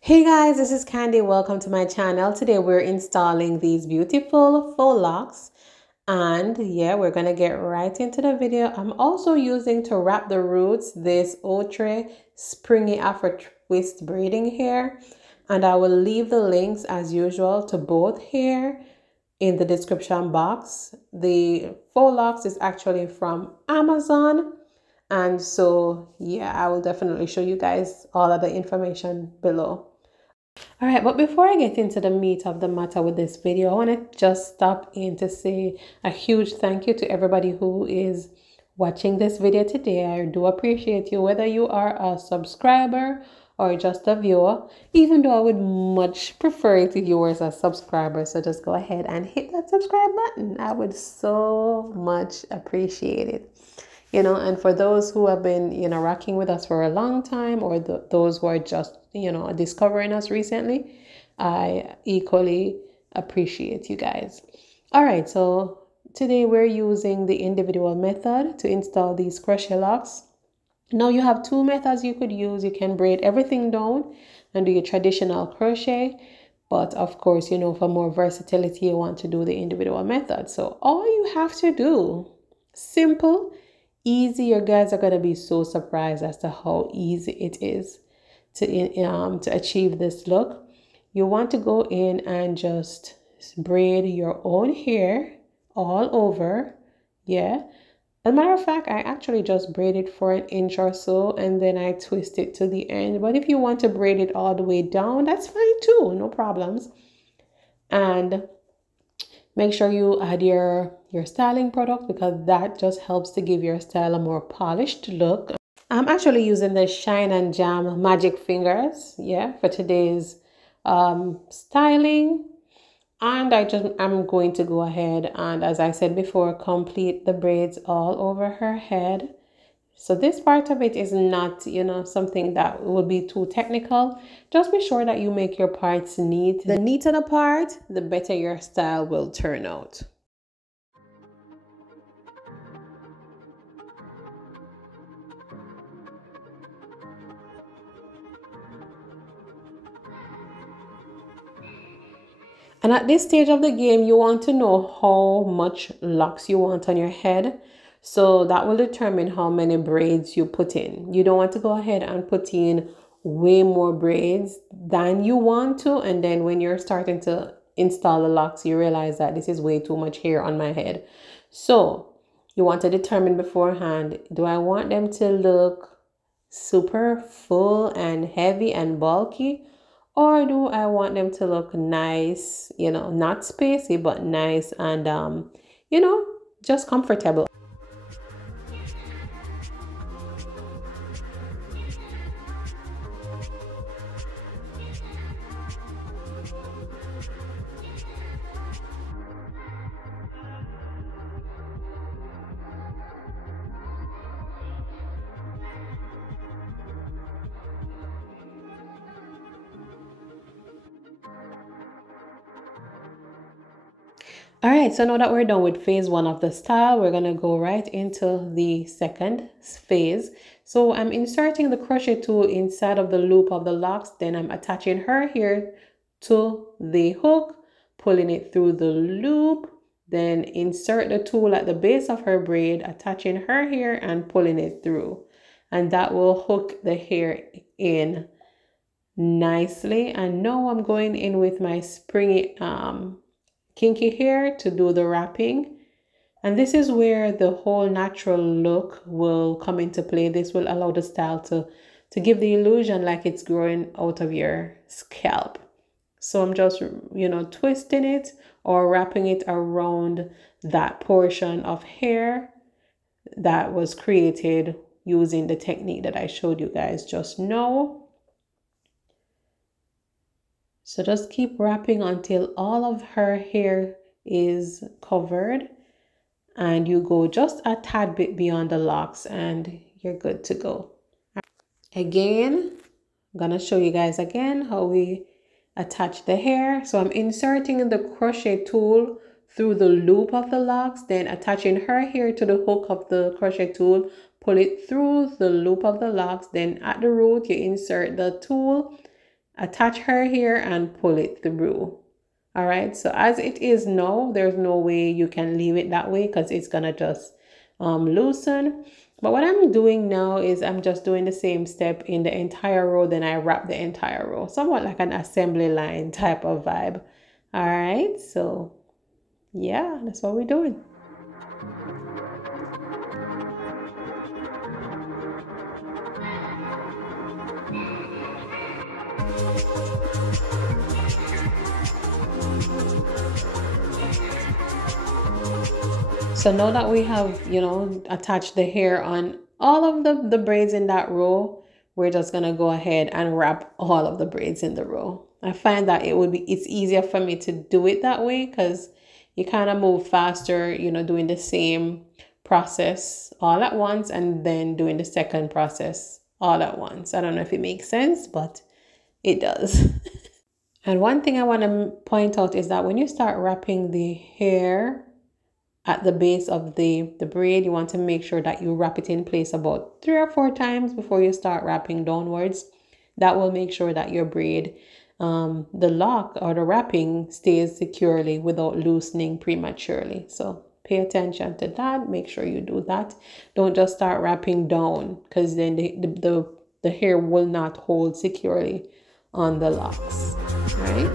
Hey guys, this is Candy. Welcome to my channel. Today we're installing these beautiful faux locks, and yeah, we're gonna get right into the video. I'm also using to wrap the roots this outre springy afro twist braiding hair, and I will leave the links as usual to both hair in the description box. The faux locks is actually from Amazon, and so yeah, I will definitely show you guys all of the information below. All right, but before I get into the meat of the matter with this video, I want to just stop in to say a huge thank you to everybody who is watching this video today. I do appreciate you, whether you are a subscriber or just a viewer, even though I would much prefer it if you were a subscriber. So just go ahead and hit that subscribe button. I would so much appreciate it. And for those who have been, rocking with us for a long time, or those who are just, discovering us recently, I equally appreciate you guys. All right, so today we're using the individual method to install these crochet locks. Now you have two methods you could use. You can braid everything down and do your traditional crochet, but of course, for more versatility, you want to do the individual method. So all you have to do, simple, easy. Your guys are going to be so surprised as to how easy it is to achieve this look. You want to go in and just braid your own hair all over. Yeah, as a matter of fact, I actually just braided for an inch or so, and then I twist it to the end. But if you want to braid it all the way down, that's fine too, no problems. And make sure you add your styling product, because that just helps to give your style a more polished look. I'm actually using the Shine and Jam Magic Fingers, yeah, for today's styling. And I'm going to go ahead and, as I said before, complete the braids all over her head. So this part of it is not, something that would be too technical. Just be sure that you make your parts neat. The neater the part, the better your style will turn out. And at this stage of the game, you want to know how much locks you want on your head. So that will determine how many braids you put in. You don't want to go ahead and put in way more braids than you want to. And then when you're starting to install the locks, you realize that this is way too much hair on my head. So you want to determine beforehand, do I want them to look super full and heavy and bulky? Or do I want them to look nice, not spacey, but nice and, just comfortable? All right, so now that we're done with phase one of the style, we're gonna go right into the second phase. So I'm inserting the crochet tool inside of the loop of the locks, then I'm attaching her here to the hook, pulling it through the loop, then insert the tool at the base of her braid, attaching her here and pulling it through. And that will hook the hair in nicely. And now I'm going in with my springy kinky hair to do the wrapping, and this is where the whole natural look will come into play. This will allow the style to give the illusion like it's growing out of your scalp. So I'm just twisting it or wrapping it around that portion of hair that was created using the technique that I showed you guys just now. So just keep wrapping until all of her hair is covered, and you go just a tad bit beyond the locks and you're good to go. Again, I'm gonna show you guys again how we attach the hair. So I'm inserting the crochet tool through the loop of the locks, then attaching her hair to the hook of the crochet tool, pull it through the loop of the locks, then at the root you insert the tool attach her hair and pull it through. All right, so as it is now, there's no way you can leave it that way because it's gonna just loosen. But what I'm doing now is I'm just doing the same step in the entire row, then I wrap the entire row, somewhat like an assembly line type of vibe. All right, so yeah, that's what we're doing. So now that we have, you know, attached the hair on all of the braids in that row, we're just gonna go ahead and wrap all of the braids in the row. I find that it's easier for me to do it that way because you kind of move faster, you know, doing the same process all at once and then doing the second process all at once. I don't know if it makes sense, but it does. And one thing I want to point out is that when you start wrapping the hair at the base of the braid, you want to make sure that you wrap it in place about 3 or 4 times before you start wrapping downwards. That will make sure that your braid, the lock or the wrapping stays securely without loosening prematurely. So pay attention to that. Make sure you do that. Don't just start wrapping down because then the hair will not hold securely on the locks, right?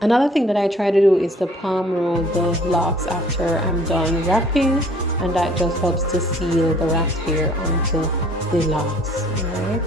Another thing that I try to do is to palm roll the locks after I'm done wrapping, and that just helps to seal the wrapped hair onto the locks, alright?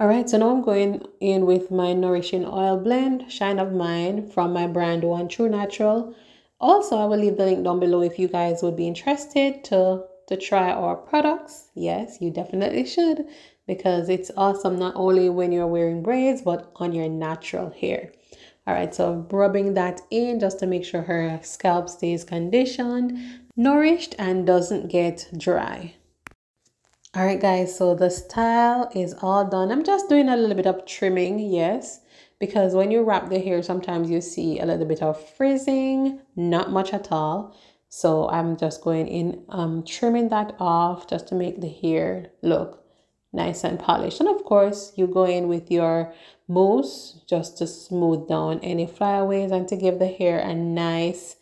Alright, so now I'm going in with my Nourishing Oil Blend, Shine of Mine, from my brand One True Natural. Also, I will leave the link down below if you guys would be interested to try our products. Yes, you definitely should, because it's awesome not only when you're wearing braids, but on your natural hair. Alright, so I'm rubbing that in just to make sure her scalp stays conditioned, nourished, and doesn't get dry. Alright guys, so the style is all done. I'm just doing a little bit of trimming, yes, because when you wrap the hair, sometimes you see a little bit of frizzing, not much at all. So I'm just going in, trimming that off just to make the hair look nice and polished. And of course, you go in with your mousse just to smooth down any flyaways and to give the hair a nice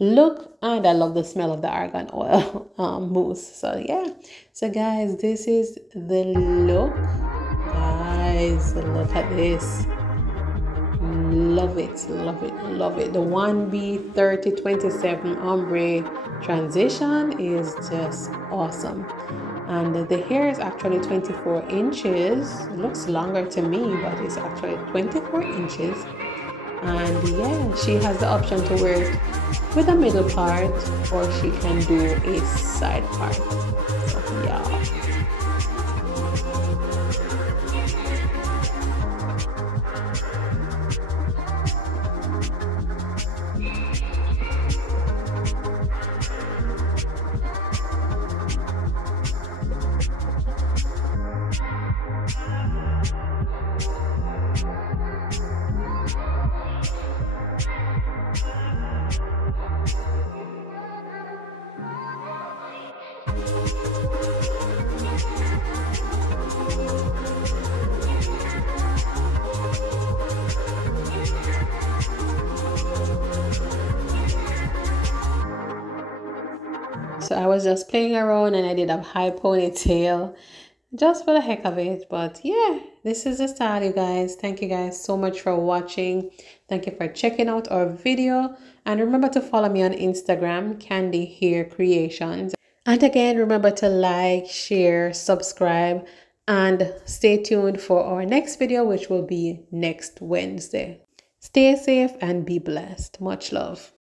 look. And I love the smell of the argan oil mousse. So yeah, so guys, this is the look. Guys, look at this. Love it, love it, love it. The 1B3027 ombre transition is just awesome. And the hair is actually 24 inches. It looks longer to me, but it's actually 24 inches. And yeah, she has the option to wear it with a middle part, or she can do a side part. So yeah. was just playing around and I did a high ponytail just for the heck of it. But yeah, this is the style, you guys. Thank you guys so much for watching. Thank you for checking out our video, and remember to follow me on Instagram, Candy Hair Creations. And again, remember to like, share, subscribe, and stay tuned for our next video, which will be next Wednesday. Stay safe and be blessed. Much love.